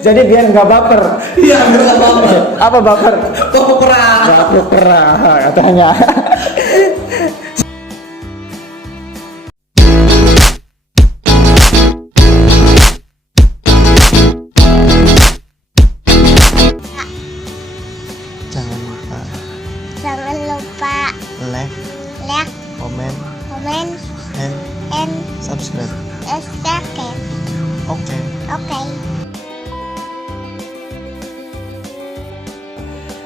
Jadi biar nggak baper. Iya, nggak baper. Apa baper? Baperan. Baper katanya. Jangan lupa like, like, comment, comment, and and subscribe. subscribe. Oke. Oke.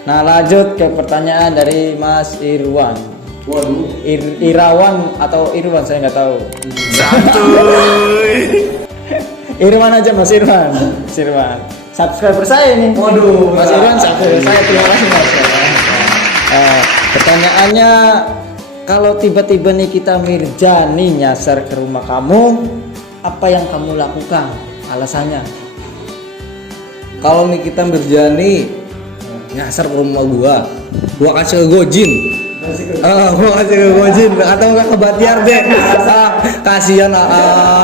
Nah, lanjut ke pertanyaan dari Mas Irwan. Waduh. Irawan atau Irwan, saya nggak tahu. Santuy. Irwan aja, Mas Irwan. Mas Irwan. Subscriber saya nih. Waduh. Mas Irwan subscriber saya. Terima kasih Mas. Pertanyaannya, kalau tiba-tiba nih kita Mirjani nyasar ke rumah kamu, apa yang kamu lakukan? Alasannya? Kalau nih kita berjani nyasar ke rumah gua kasih ke Gojin. Gua kasih ke Gojin atau enggak ke Batiar deh. Kasihan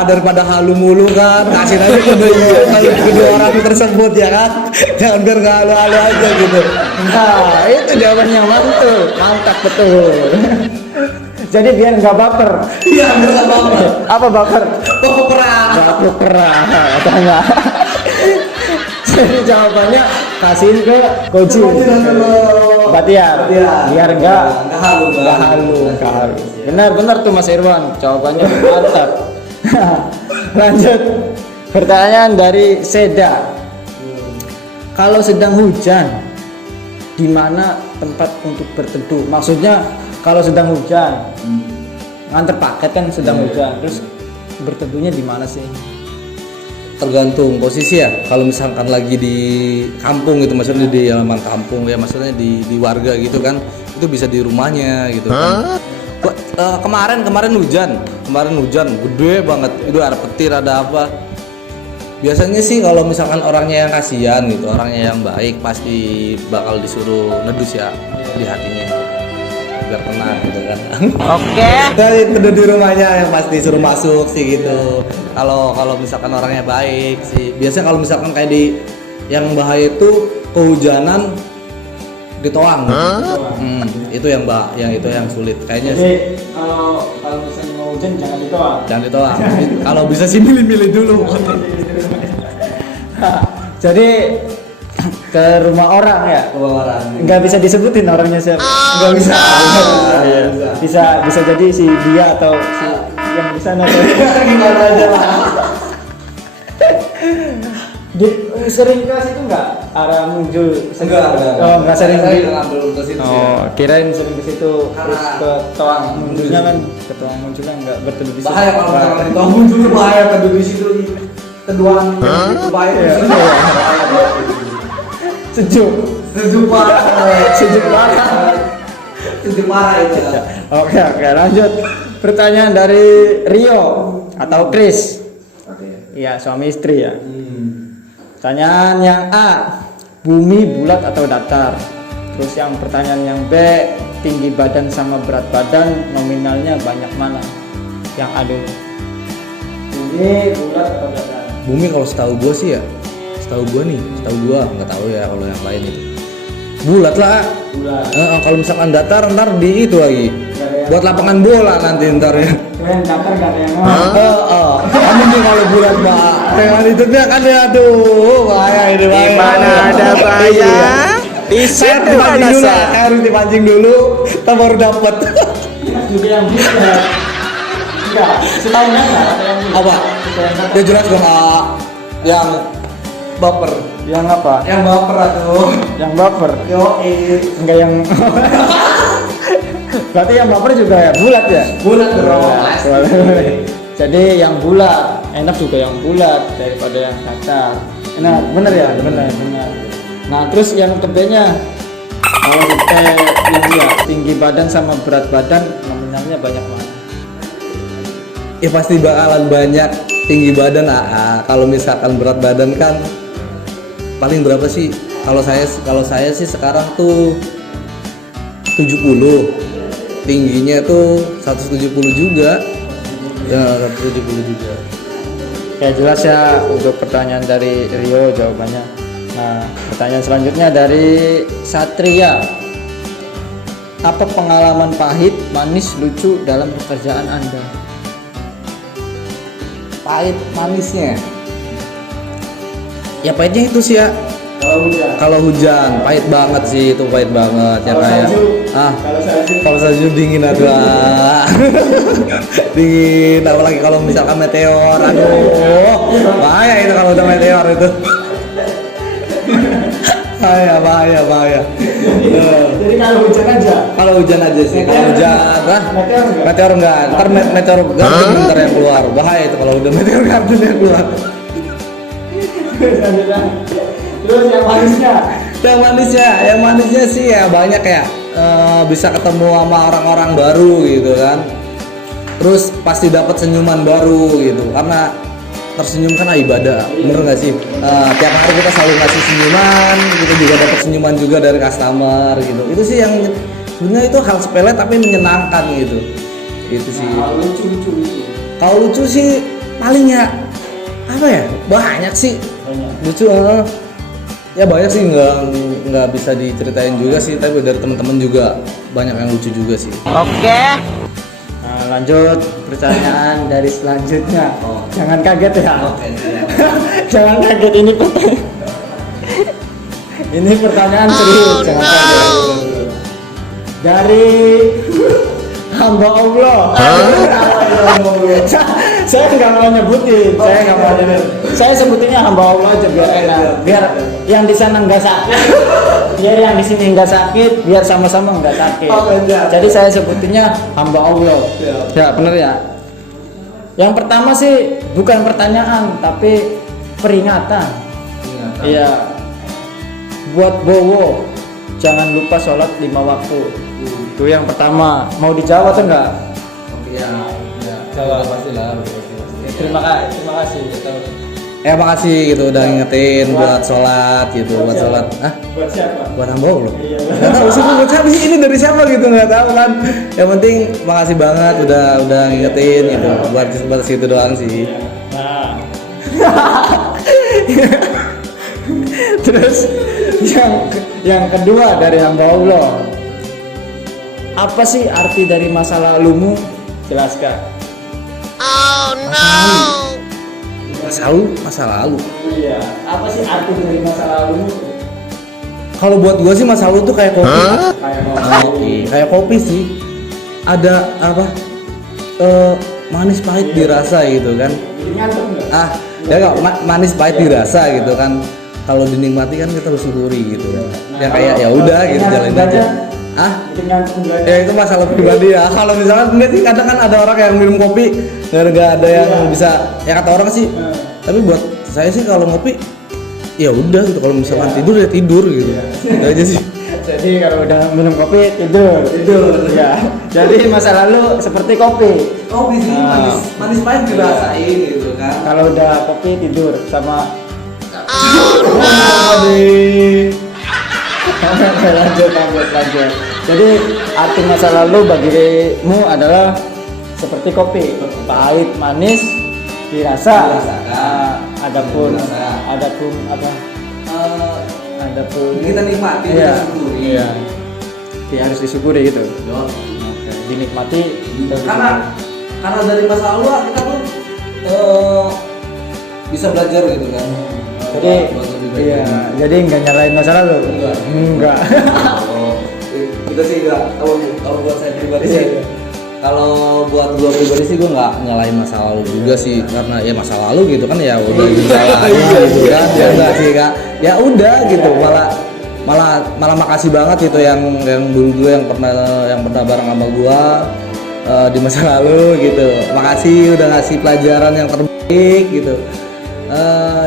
daripada halu mulu kan. Kasih aja ke kedua orang tersebut ya kan. Jangan biar enggak halu-halu aja gitu. Nah, itu jawaban yang mantap betul. Jadi biar nggak baper. Iya, enggak baper. Apa baper? Baperan. Baper katanya. Jadi jawabannya kasihin ke Koji. Batiar. Biar nggak halu. Benar tuh Mas Irwan. Jawabannya mantap. Lanjut. Pertanyaan dari Seda. Kalau sedang hujan, di mana tempat untuk berteduh? Maksudnya kalau sedang hujan, nganter paket kan sedang hujan, terus berteduhnya di mana sih? Tergantung posisi ya. Kalau misalkan lagi di kampung gitu, maksudnya di halaman kampung ya, maksudnya di warga gitu kan, itu bisa di rumahnya gitu kan. Kemarin hujan gede banget, itu ada petir ada apa. Biasanya sih kalau misalkan orangnya yang kasihan gitu, orangnya yang baik, pasti bakal disuruh nedus ya di hatinya biar tenang gitu kan. Oke. Dari teduh di rumahnya yang pasti suruh masuk sih gitu. Kalau misalkan orangnya baik sih. Biasanya kalau misalkan kayak di yang bahaya itu kehujanan ditoang. Itu yang itu yang sulit kayaknya sih. Jadi kalau misalnya mau hujan jangan ditoang. Jangan ditoang. Kalau bisa sih milih-milih dulu. Jadi ke rumah orang ya. Nggak bisa disebutin orangnya siapa. Nggak bisa. Bisa jadi si dia atau si yang di sana. Gimana aja lah. Sering ke situ nggak? Area muncul? Enggak. Oh, nggak sering. Belum ke situ. Oh, kirain sering ke situ terus ke toang munculnya kan, ke toang munculnya nggak berteduh di situ. Bahaya kalau misalkan di toang muncul bahaya teduh di situ. Keduaan itu bahaya. Sejuk parah. Sejuk parah itu. Oke, lanjut. Pertanyaan dari Rio atau Chris. Iya, suami istri ya. Pertanyaan yang A, bumi bulat atau datar? Terus yang pertanyaan yang B, tinggi badan sama berat badan nominalnya banyak mana? Yang A dulu. Bumi bulat atau datar? Bumi kalau setahu gua sih ya, setahu gua nggak tahu ya kalau yang lain itu. Bulat lah. Bulat. Kalau misalkan datar ntar di itu lagi. Buat lapangan bola nanti ntar ya. Keren datar gak ada yang Kamu nih kalau bulat mbak, dengan itu dia kan ya aduh bahaya itu. Dimana ada bahaya, di situ ada dulu, saya. harus dipancing dulu, kita baru dapat. juga yang bulat. Enggak, setahunnya enggak ada yang bulat. Apa? Ya jelas dong yang baper. Yang apa? Yang baper atuh. Yang baper. Yo Enggak yang berarti yang baper juga ya bulat ya? bulat dong. Jadi yang bulat enak juga yang bulat daripada yang datar. Nah, bener ya? Bener. Nah, terus yang keduanya kalau kita ini ya tinggi badan sama berat badan nominalnya banyak mana? Ya pasti bakalan banyak tinggi badan. Kalau misalkan berat badan kan paling berapa sih? Kalau saya sih sekarang tuh 70. Tingginya tuh 170 juga. Ya, 170 juga. Oke, jelas ya untuk pertanyaan dari Rio jawabannya. Nah, pertanyaan selanjutnya dari Satria. Apa pengalaman pahit, manis, lucu dalam pekerjaan Anda? Pahit manisnya. Ya pahitnya itu sih ya. Kalau hujan pahit banget sih, itu pahit banget ya kayak kalau salju dingin ada dingin, apalagi kalau misalkan meteor, aduh bahaya itu kalau udah meteor itu. bahaya. Jadi kalau hujan aja. Kalau hujan aja sih, kalau hujan meteor enggak, ntar meteor garden ntar yang keluar, bahaya itu kalau udah meteor garden yang keluar. Terus yang manisnya? Yang manisnya sih ya banyak ya, bisa ketemu sama orang-orang baru gitu kan. Terus pasti dapat senyuman baru gitu, karena tersenyum kan ibadah, bener nggak sih? Tiap hari kita selalu ngasih senyuman, kita juga dapat senyuman juga dari customer gitu. Itu sih yang sebenarnya itu hal sepele tapi menyenangkan gitu. Itu sih. Kalau lucu sih paling ya apa ya? Banyak sih. Lucu. Ya banyak sih, nggak bisa diceritain juga sih, tapi dari teman-teman juga banyak yang lucu juga sih. Oke. Nah, lanjut pertanyaan dari selanjutnya. Jangan kaget ya. Jangan kaget, ini pertanyaan serius, jangan kaget. Dari hamba Allah. Saya nggak mau nyebutin, saya sebutinnya hamba Allah aja biar enak, biar yang di sana nggak sakit, biar yang di sini nggak sakit, biar sama-sama nggak sakit. Jadi saya sebutinnya hamba Allah. Ya benar ya. Yang pertama sih bukan pertanyaan tapi peringatan. Iya. Buat Bowo, jangan lupa sholat 5 waktu. Itu yang pertama. Mau dijawab atau enggak? Iya. Jawab pasti lah. Terima kasih. Ya makasih gitu udah ngingetin buat sholat gitu, buat sholat. Buat siapa? Buat hamba Allah. Nggak tahu sih buat siapa sih, ini dari siapa gitu, nggak tahu kan. Yang penting makasih banget udah ngingetin gitu, buat situ doang sih. Nah. Terus yang kedua dari hamba Allah. Apa sih arti dari masa lalumu? Jelaskan. Masa lalu. Iya. Apa sih arti dari masa lalumu? Kalau buat gua sih masa lalu tuh kayak kopi. Kayak kopi sih. Ada apa? Manis pahit dirasa gitu kan. Ya nggak, manis pahit dirasa gitu kan. Kalau dinikmati kan kita harus syukuri gitu. Ya kayak ya udah gitu, jalanin aja. Ya itu masalah pribadi ya. Kalau misalkan enggak sih, kadang kan ada orang yang minum kopi nggak ada yang bisa, ya kata orang sih. Tapi buat saya sih kalau ngopi ya udah gitu, kalau misalkan tidur ya tidur gitu. Itu aja sih. Jadi kalau udah minum kopi tidur. Ya. Jadi masa lalu seperti kopi. Kopi sih manis pahit dirasain gitu kan. Kalau udah kopi tidur sama. Lanjut. Jadi arti masa lalu bagimu adalah seperti kopi, pahit, manis, dirasa. Adapun apa? Adapun kita nikmati, iya, kita syukuri. Iya. Ya, harus disyukuri gitu. Oke, dinikmati. Karena dari masa lalu kita pun bisa belajar gitu kan. Jadi iya, jadi nggak nyalain masa lalu. Enggak. Kita sih enggak. Kalau buat saya pribadi sih, kalau buat gua pribadi sih gua nggak nyalain masa lalu juga sih, karena ya masa lalu gitu kan ya udah disalahin gitu kan. Ya enggak sih Kak. Ya udah gitu, malah makasih banget gitu yang dulu yang pernah bareng sama gua di masa lalu gitu. Makasih udah ngasih pelajaran yang terbaik gitu.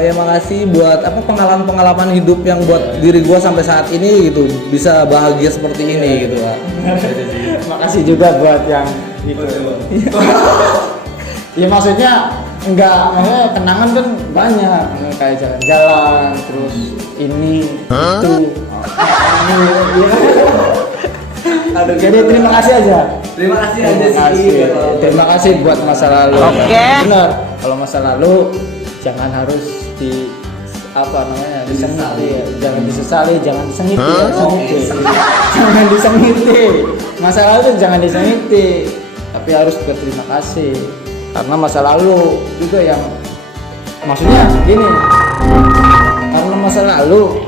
Ya makasih buat apa pengalaman hidup yang buat diri gua sampai saat ini gitu bisa bahagia seperti ini gitu Pak. Makasih juga buat yang gitu. Ya maksudnya maksudnya kenangan kan banyak, kayak jalan-jalan terus ini itu. Jadi terima kasih aja. Terima kasih aja sih. Terima kasih buat masa lalu. Oke. Benar. Kalau masa lalu jangan harus di apa namanya disengiti ya. Jangan disesali, jangan disengiti ya, sengiti. Jangan disengiti, masa lalu tuh jangan disengiti, tapi harus berterima kasih karena masa lalu juga yang maksudnya gini, karena masa lalu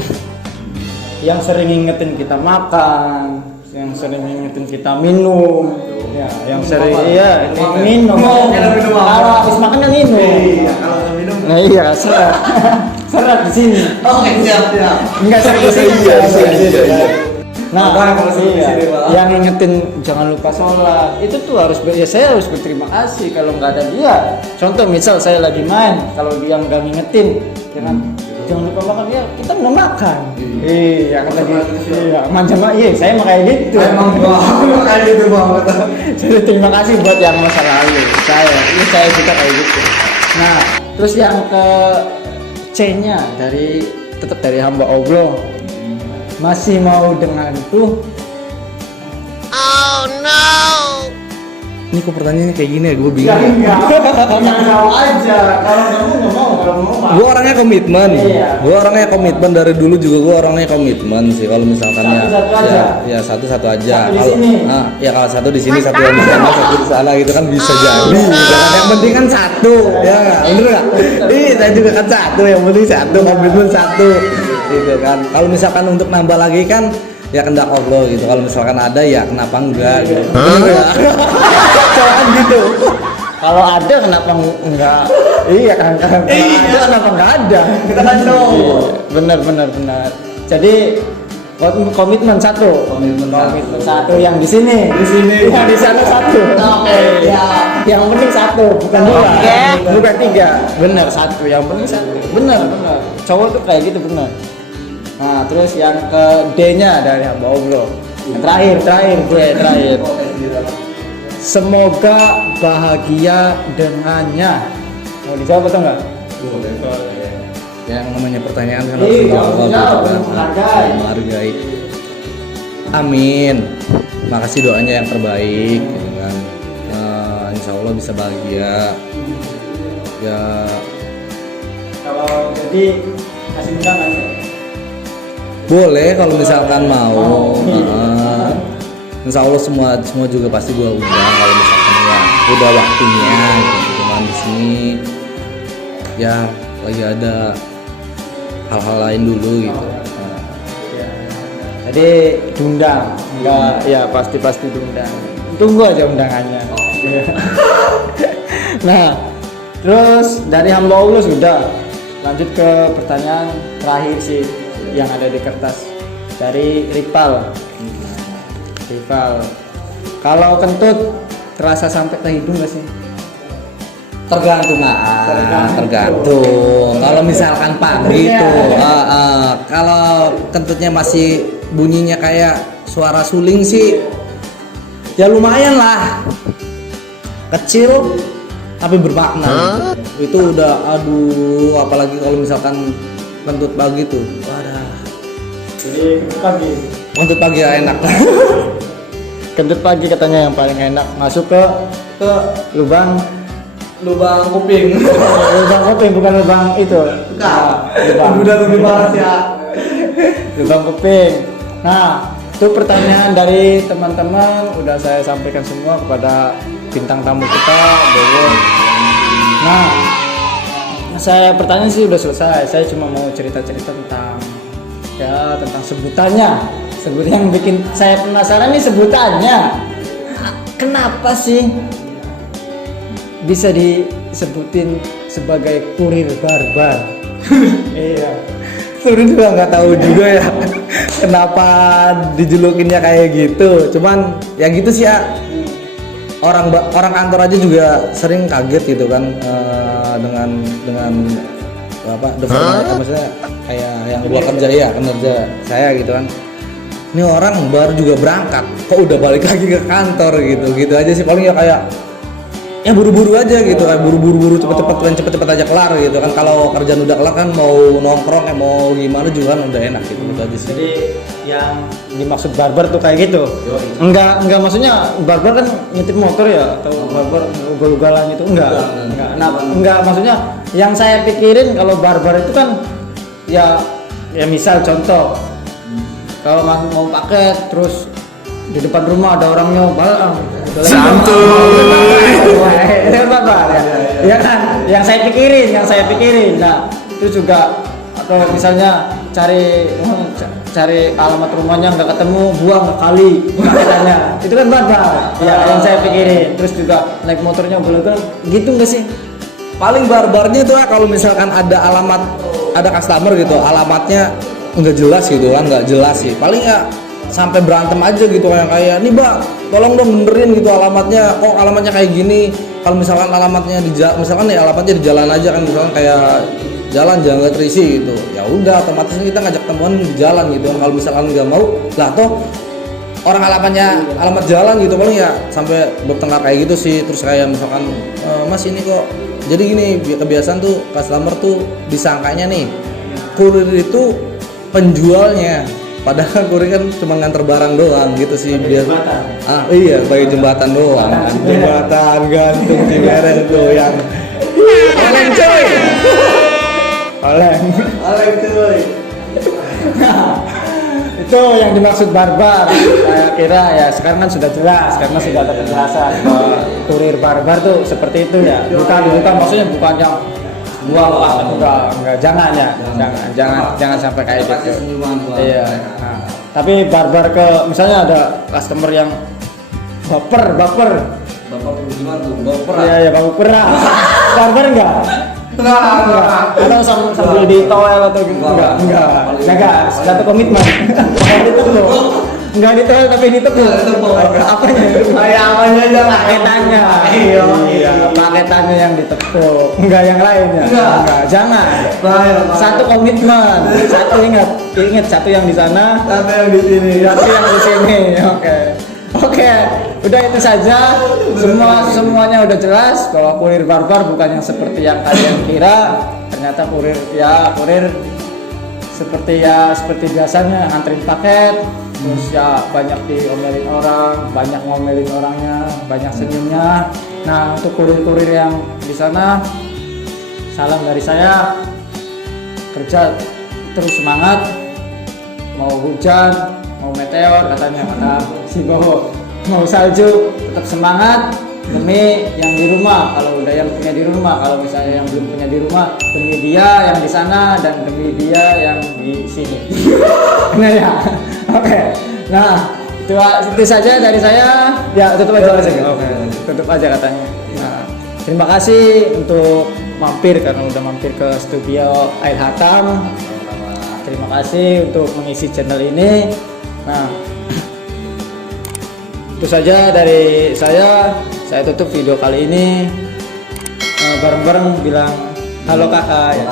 yang sering ngingetin kita makan, yang sering ngingetin kita minum, ya, yang sering iya minum. Kalau habis makan kan minum. Kalau minum. Nah iya serat, serat di sini. Oke, siap. Enggak serat di sini. Iya. Nah, Kalau serat di sini, Pak. yang ngingetin jangan lupa sholat itu tuh harus ya saya harus berterima kasih kalau nggak ada dia. Contoh misal saya lagi main, kalau dia nggak ngingetin, jangan lupa makan ya kita belum makan. Iya kan lagi iya macam iya saya mah kayak gitu. Emang kayak gitu banget. Jadi terima kasih buat yang masa lalu saya juga kayak gitu. Nah terus yang ke C-nya tetap dari hamba Allah, masih mau denganku. Oh no. Ini kok pertanyaannya kayak gini ya, gue Ya bingung. enggak, jangan mau aja. Kalau kamu nggak mau, kalau mau mah. Gue orangnya komitmen. Iya. Gue orangnya komitmen dari dulu juga, gue orangnya komitmen sih. Kalau misalkan Satu-satu aja. ya satu aja. Satu di Kalau sini. ya kalau satu di sini, satu yang di sana, satu di sana gitu kan bisa jadi. Jangan yang penting kan satu, ya nggak? Bener nggak? Saya juga kan satu, yang penting satu, komitmen satu, gitu kan. Kalau misalkan untuk nambah lagi kan ya kehendak Allah gitu. Kalau misalkan ada ya kenapa enggak gitu. Bener nggak? Jangan gitu. Kalau ada kenapa enggak? Iya kan, kalau ada kenapa enggak ada? Kita kan cowok. Iya, benar. Jadi komitmen satu. Komitmen satu yang di sini. Di sini. Yang di sana satu. Oke. Ya. Yang penting satu, bukan dua. Oke. Bukan tiga. Benar satu. Yang penting satu. Benar. Cowok tuh kayak gitu benar. Nah, terus yang ke D-nya dari hamba Allah. Yang terakhir. Semoga bahagia dengannya. Mau dijawab atau enggak? Yang namanya pertanyaan kan Iya, harus dijawab harus gitu dijawab, kan. menghargai. Menghargai. Amin. Makasih doanya yang terbaik gitu kan. Insya Allah bisa bahagia. Ya Kalau jadi kasih undangan. boleh kalau misalkan mau. iya. Insya Allah semua juga pasti gua undang kalau misalkan ya udah waktunya gitu. Cuman di sini ya lagi ada hal-hal lain dulu gitu. Jadi diundang, enggak ya pasti diundang. Tunggu aja undangannya. Nah, terus dari hamba Allah sudah. Lanjut ke pertanyaan terakhir sih yang ada di kertas dari Ripal. Kalau kentut terasa sampai ke hidung nggak sih? Tergantung. Kalau misalkan pagi tuh, kalau kentutnya masih bunyinya kayak suara suling sih, ya lumayan lah. Kecil tapi bermakna. Itu udah aduh, apalagi kalau misalkan kentut pagi tuh, wadah. Jadi kentut pagi. Kentut pagi ya enak. Kentut pagi katanya yang paling enak masuk ke lubang kuping. lubang kuping bukan lubang itu. Lubang. Udah lebih banget ya. Lubang kuping. Nah, itu pertanyaan dari teman-teman udah saya sampaikan semua kepada bintang tamu kita, Bowo. Nah, saya pertanyaan sih udah selesai. Saya cuma mau cerita-cerita tentang sebutannya. Yang bikin saya penasaran nih sebutannya. Kenapa sih bisa disebutin sebagai kurir barbar? Iya. Sebenarnya juga nggak tahu juga ya kenapa dijulukinnya kayak gitu. Cuman ya gitu sih ya. Orang kantor aja juga sering kaget gitu kan dengan apa maksudnya kayak yang gua kerja ya kinerja saya gitu kan. Ini orang baru juga berangkat kok udah balik lagi ke kantor gitu aja sih paling ya kayak ya buru-buru aja gitu kan, buru-buru cepet-cepet aja kelar gitu kan. Kalau kerjaan udah kelar kan mau nongkrong mau gimana juga kan udah enak gitu aja sih. Jadi yang dimaksud barbar tuh kayak gitu. Enggak maksudnya barbar kan nyetir motor ya atau barbar ugal-ugalan itu enggak. Enggak maksudnya yang saya pikirin kalau barbar itu kan ya misal contoh kalau mau paket terus di depan rumah ada orangnya balang santuy itu kan barbar ya kan yang saya pikirin nah itu juga atau misalnya cari alamat rumahnya nggak ketemu buang ke kali paketannya itu kan barbar ya yang saya pikirin. Terus juga naik motornya boleh-boleh gitu nggak sih? Paling barbarnya itu kalau misalkan ada customer gitu alamatnya nggak jelas gitu kan, nggak jelas sih paling ya sampai berantem aja gitu kayak nih Mbak tolong dong benerin gitu alamatnya, kok alamatnya kayak gini. Kalau misalkan alamatnya alamatnya di jalan aja kan, misalkan kayak jalan Jangga Trisi gitu ya udah otomatis kita ngajak temuan di jalan gitu. Kalau misalkan nggak mau lah toh orang alamat jalan gitu paling ya sampai bertengkar kayak gitu sih. Terus kayak misalkan Mas ini kok jadi gini, kebiasaan tuh customer tuh disangkanya nih kurir itu penjualnya, padahal kurir kan cuma nganter barang doang gitu sih biar iya bagi jembatan doang kan. Jembatan gantung Ciberem tuh yang oleng coy oleng coy. Itu yang dimaksud barbar. Saya kira ya sekarang kan sudah jelas karena sudah ada penjelasan bahwa kurir barbar tuh seperti itu ya. Bukan maksudnya bukan yang buang enggak jangan sampai kayak gitu. Iya. Nah, tapi barbar ke misalnya ada customer yang baper gimana tuh baper iya baper barbar enggak atau sambil di toel atau gitu enggak satu komitmen enggak di toel tapi di tepuk apanya aja paketannya iya paketannya yang ditepuk enggak yang lainnya enggak jangan satu komitmen satu ingat satu yang di sana satu yang di sini Oke, udah itu saja. Semuanya udah jelas bahwa kurir barbar bukan yang seperti yang kalian kira. Ternyata kurir seperti biasanya nganterin paket, terus ya banyak diomelin orang, banyak ngomelin orangnya, banyak senyumnya. Nah, untuk kurir-kurir yang di sana, salam dari saya. Kerja terus semangat. Mau hujan, mau meteor katanya kata si Bowo, mau salju tetap semangat demi yang di rumah. Kalau udah yang punya di rumah, kalau misalnya yang belum punya di rumah, demi dia yang di sana dan demi dia yang di sini. Nah ya, oke. Nah itu saja dari saya. Ya tutup aja. Tutup aja katanya. Nah, terima kasih untuk mampir karena udah mampir ke studio Air Hatam. Terima kasih untuk mengisi channel ini. Nah, itu saja dari saya tutup video kali ini. Bareng-bareng bilang halo kakak ya.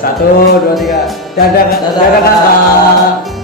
1, 2, 3. Dadah kakak.